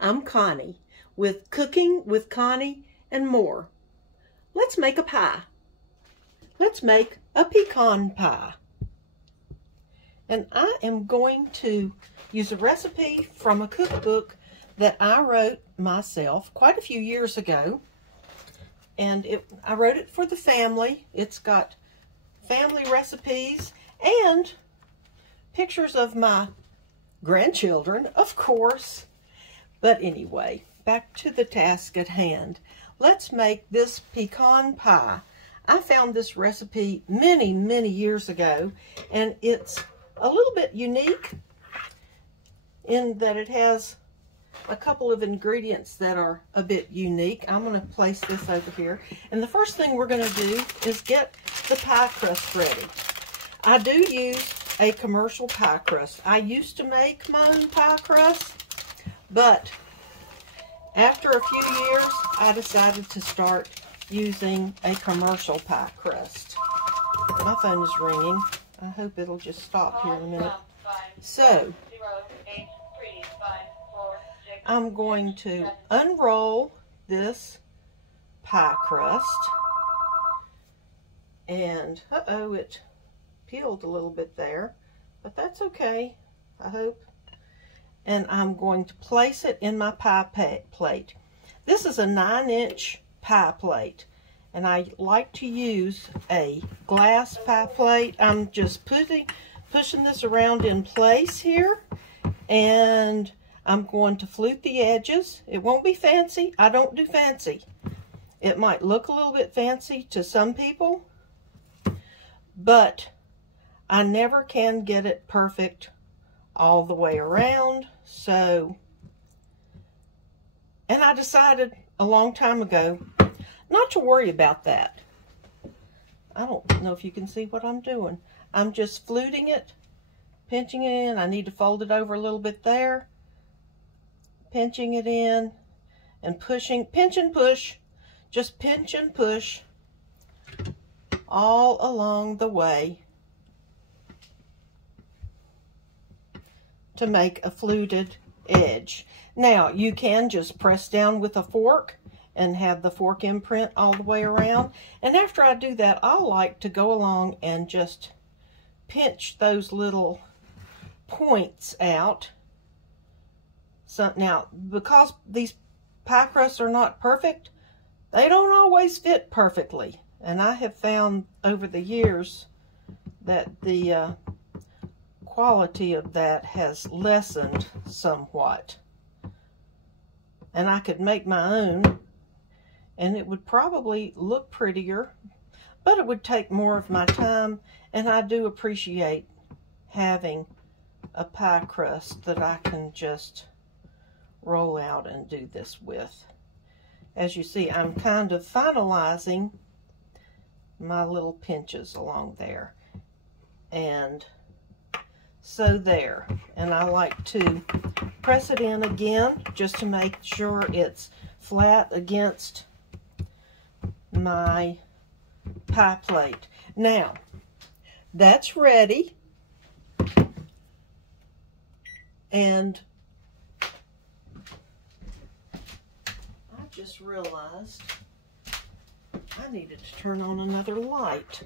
I'm Connie with Cooking with Connie and more. Let's make a pie. Let's make a pecan pie. And I am going to use a recipe from a cookbook that I wrote myself quite a few years ago. And I wrote it for the family. It's got family recipes and pictures of my grandchildren, of course. But anyway, back to the task at hand. Let's make this pecan pie. I found this recipe many, many years ago, and it's a little bit unique in that it has a couple of ingredients that are a bit unique. I'm going to place this over here. And the first thing we're going to do is get the pie crust ready. I do use a commercial pie crust. I used to make my own pie crust, but after a few years, I decided to start using a commercial pie crust. My phone is ringing. I hope it'll just stop here in a minute. So, I'm going to unroll this pie crust. And, uh-oh, it peeled a little bit there, but that's okay, I hope. And I'm going to place it in my pie plate. This is a 9-inch pie plate, and I like to use a glass pie plate. I'm just pushing this around in place here, and I'm going to flute the edges. It won't be fancy. I don't do fancy. It might look a little bit fancy to some people, but I never can get it perfect all the way around. So, and I decided a long time ago not to worry about that. I don't know if you can see what I'm doing. I'm just fluting it, pinching it in. I need to fold it over a little bit there, pinching it in, and pushing, pinch and push, just pinch and push all along the way to make a fluted edge. Now, you can just press down with a fork and have the fork imprint all the way around. And after I do that, I like to go along and just pinch those little points out. So now, because these pie crusts are not perfect, they don't always fit perfectly. And I have found over the years that the quality of that has lessened somewhat. And I could make my own, and it would probably look prettier, but it would take more of my time, and I do appreciate having a pie crust that I can just roll out and do this with. As you see, I'm kind of finalizing my little pinches along there. And so there. And I like to press it in again just to make sure it's flat against my pie plate. Now, that's ready. And I just realized I needed to turn on another light.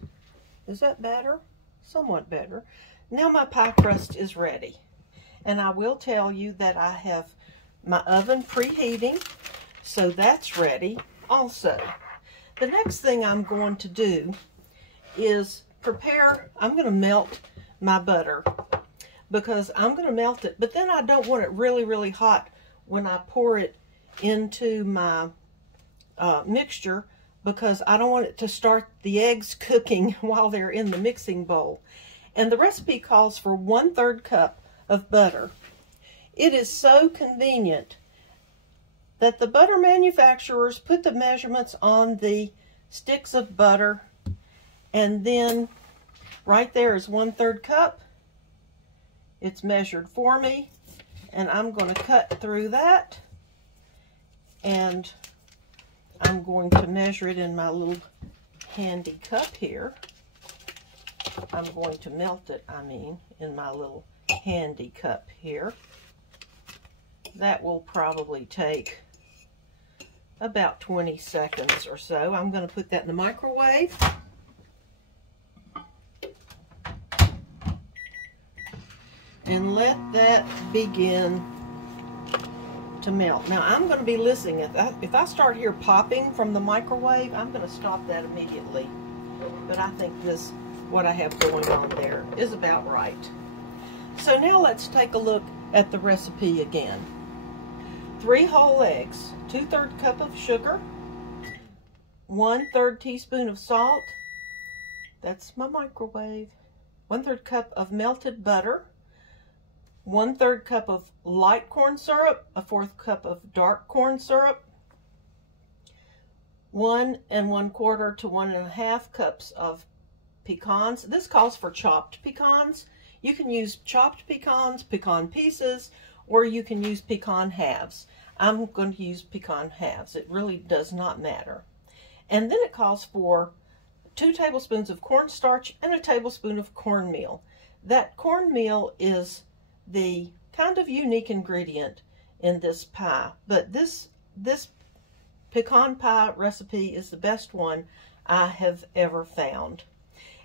Is that better? Somewhat better. Now my pie crust is ready. And I will tell you that I have my oven preheating, so that's ready also. The next thing I'm going to do is I'm going to melt my butter, because I'm going to melt it, but then I don't want it really, really hot when I pour it into my mixture, because I don't want it to start the eggs cooking while they're in the mixing bowl. And the recipe calls for 1/3 cup of butter. It is so convenient that the butter manufacturers put the measurements on the sticks of butter, and then right there is 1/3 cup. It's measured for me, and I'm going to cut through that, and I'm going to measure it in my little handy cup here. I'm going to melt it, in my little handy cup here. that will probably take about 20 seconds or so. I'm going to put that in the microwave. And let that begin to melt. Now I'm going to be listening. If I start here popping from the microwave, I'm going to stop that immediately. But I think what I have going on there is about right. So now let's take a look at the recipe again. 3 whole eggs, 2/3 cup of sugar, 1/3 teaspoon of salt. That's my microwave. 1/3 cup of melted butter. 1/3 cup of light corn syrup, 1/4 cup of dark corn syrup, 1 1/4 to 1 1/2 cups of pecans. This calls for chopped pecans. You can use chopped pecans, pecan pieces, or you can use pecan halves. I'm going to use pecan halves. It really does not matter. And then it calls for 2 tablespoons of cornstarch and 1 tablespoon of cornmeal. That cornmeal is the kind of unique ingredient in this pie, but this pecan pie recipe is the best one I have ever found.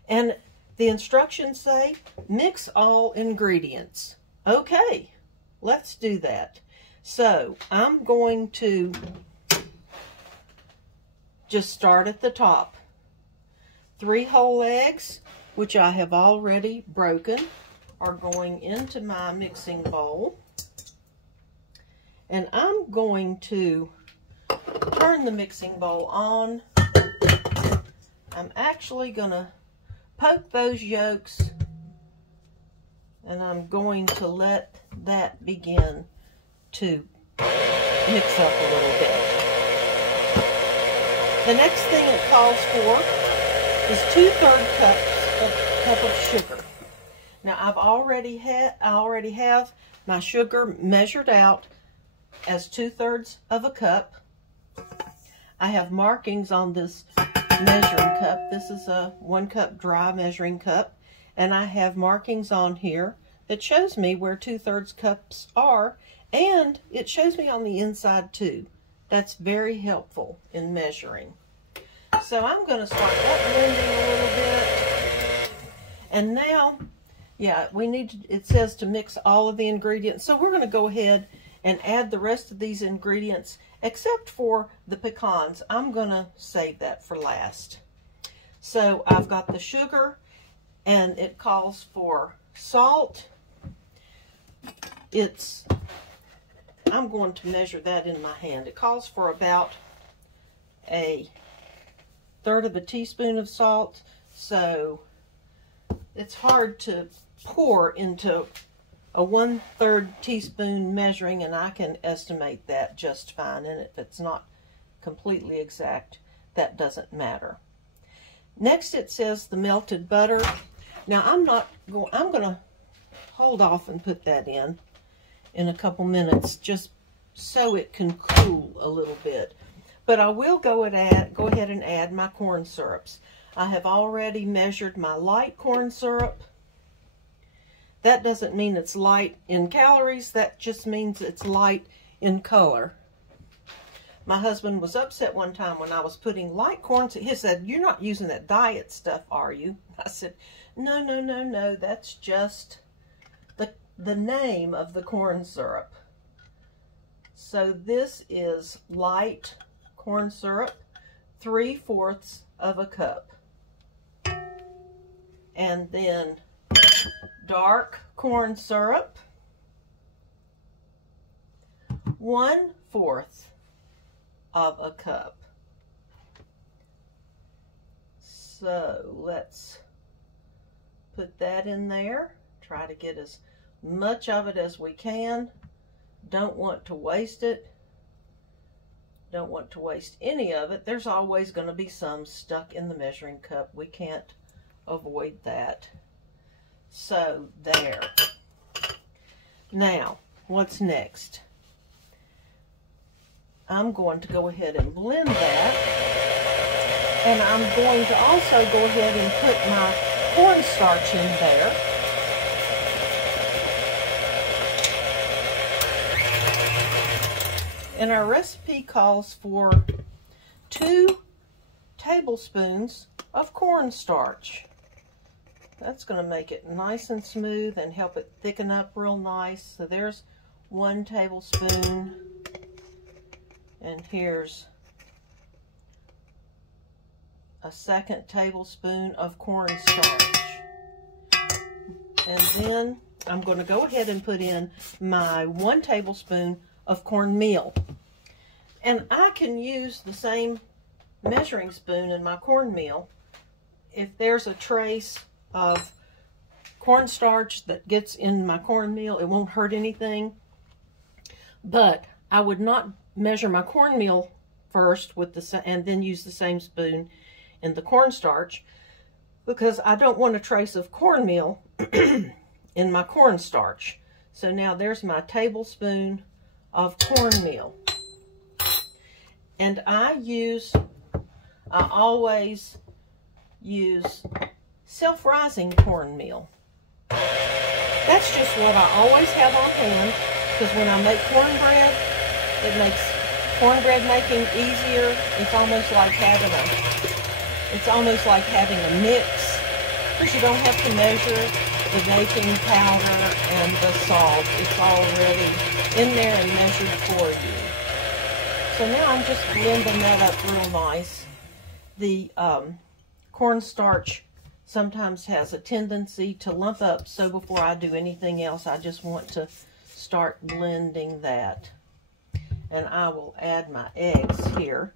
And the instructions say mix all ingredients. Okay, let's do that. So I'm going to just start at the top. 3 whole eggs, which I have already broken, are going into my mixing bowl. And I'm going to turn the mixing bowl on. I'm actually going to poke those yolks, and I'm going to let that begin to mix up a little bit. The next thing it calls for is 2/3 cup of sugar. Now I already have my sugar measured out as 2/3 of a cup. I have markings on this measuring cup. This is a 1 cup dry measuring cup, and I have markings on here that shows me where 2/3 cups are, and it shows me on the inside too. That's very helpful in measuring. So I'm going to start that blending a little bit. And now, yeah, it says to mix all of the ingredients. So we're going to go ahead and add the rest of these ingredients, except for the pecans. I'm going to save that for last. So I've got the sugar, and it calls for salt. I'm going to measure that in my hand. It calls for about 1/3 of a teaspoon of salt. So it's hard to pour into a 1/3 teaspoon measuring, and I can estimate that just fine. And if it's not completely exact, that doesn't matter. Next, it says the melted butter. Now I'm going to hold off and put that in a couple minutes, just so it can cool a little bit. But I will go ahead and add my corn syrups. I have already measured my light corn syrup. That doesn't mean it's light in calories. That just means it's light in color. My husband was upset one time when I was putting light corn. He said, "You're not using that diet stuff, are you?" I said, No. That's just the name of the corn syrup. So this is light corn syrup, 3/4 of a cup. And then dark corn syrup, 1/4 of a cup. So let's put that in there. Try to get as much of it as we can. Don't want to waste it. Don't want to waste any of it. There's always going to be some stuck in the measuring cup. We can't avoid that. So there. Now, what's next? I'm going to go ahead and blend that. And I'm going to also go ahead and put my cornstarch in there. And our recipe calls for 2 tablespoons of cornstarch. That's going to make it nice and smooth and help it thicken up real nice. So there's 1 tablespoon, and here's a 2nd tablespoon of cornstarch. And then I'm going to go ahead and put in my 1 tablespoon of cornmeal. And I can use the same measuring spoon in my cornmeal. If there's a trace of cornstarch that gets in my cornmeal, it won't hurt anything. But I would not measure my cornmeal first with and then use the same spoon in the cornstarch, because I don't want a trace of cornmeal in my cornstarch. So now there's my tablespoon of cornmeal. And I always use self-rising cornmeal. That's just what I always have on hand, because when I make cornbread, it makes cornbread making easier. It's almost like having a mix, because you don't have to measure the baking powder and the salt. It's already in there and measured for you. So now I'm just blending that up real nice. The cornstarch sometimes has a tendency to lump up, so before I do anything else, I just want to start blending that. And I will add my eggs here.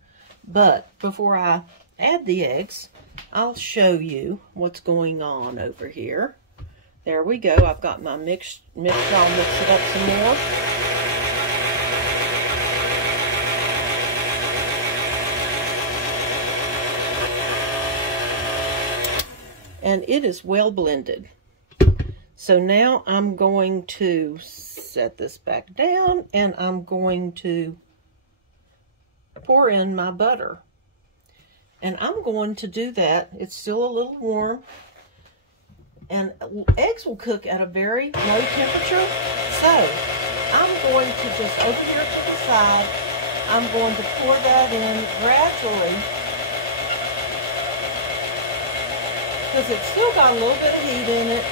But before I add the eggs, I'll show you what's going on over here. There we go. I've got my mixture. I'll mix it up some more. And it is well blended. So now I'm going to set this back down, and I'm going to pour in my butter. And I'm going to do that. It's still a little warm. And eggs will cook at a very low temperature. So I'm going to just over here to the side, I'm going to pour that in gradually, because it's still got a little bit of heat in it,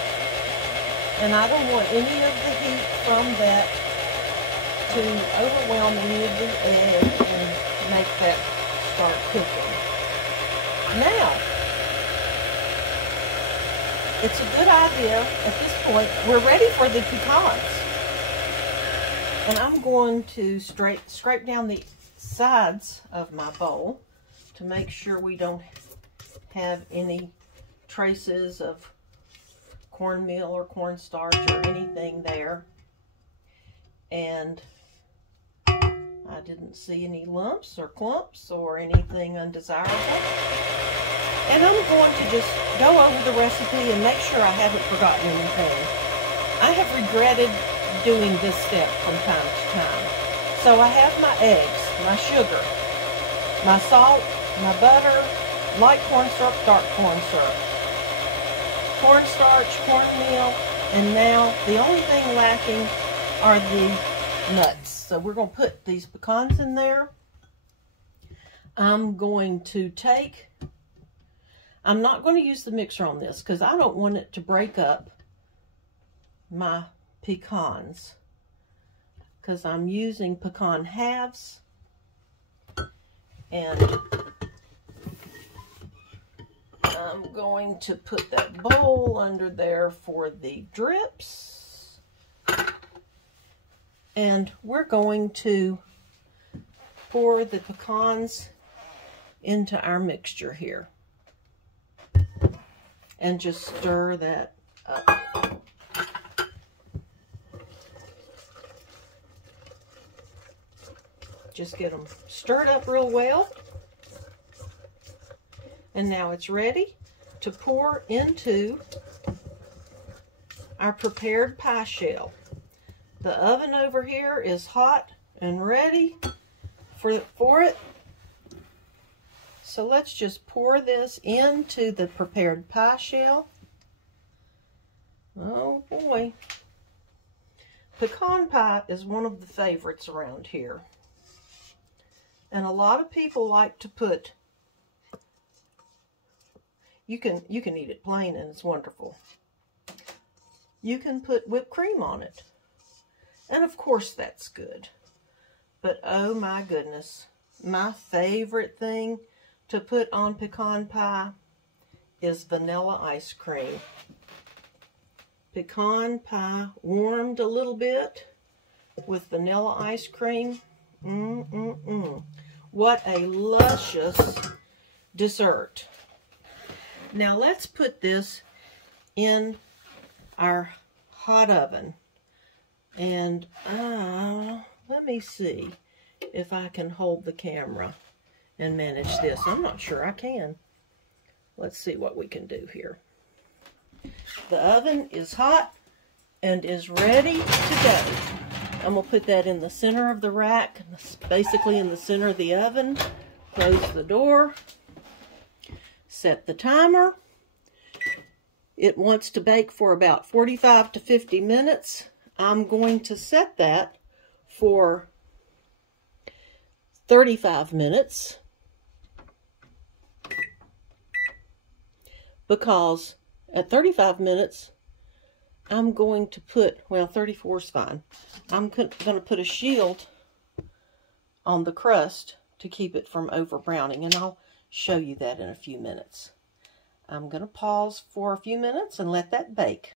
and I don't want any of the heat from that to overwhelm any of the egg and make that start cooking. Now, it's a good idea at this point. We're ready for the pecans. And I'm going to scrape down the sides of my bowl to make sure we don't have any traces of cornmeal or cornstarch or anything there. And I didn't see any lumps or clumps or anything undesirable. And I'm going to just go over the recipe and make sure I haven't forgotten anything. I have regretted doing this step from time to time. So I have my eggs, my sugar, my salt, my butter, light cornstarch, dark cornstarch, cornstarch, cornmeal, and now the only thing lacking are the nuts. So we're going to put these pecans in there. I'm not going to use the mixer on this because I don't want it to break up my pecans, because I'm using pecan halves. And I'm going to put that bowl under there for the drips. And we're going to pour the pecans into our mixture here. And just stir that up. Just get them stirred up real well. And now it's ready to pour into our prepared pie shell. The oven over here is hot and ready for it. So let's just pour this into the prepared pie shell. Oh boy. Pecan pie is one of the favorites around here. And a lot of people like to put, you can eat it plain and it's wonderful. You can put whipped cream on it. And of course that's good. But oh my goodness, my favorite thing to put on pecan pie is vanilla ice cream. Pecan pie warmed a little bit with vanilla ice cream. What a luscious dessert. Now let's put this in our hot oven. And let me see if I can hold the camera and manage this. I'm not sure I can. Let's see what we can do here. The oven is hot and is ready to go. I'm going to put that in the center of the rack, basically in the center of the oven. Close the door. Set the timer. It wants to bake for about 45 to 50 minutes. I'm going to set that for 35 minutes because at 35 minutes I'm going to put, well, 34 is fine. I'm going to put a shield on the crust to keep it from over browning, and I'll show you that in a few minutes. I'm going to pause for a few minutes and let that bake.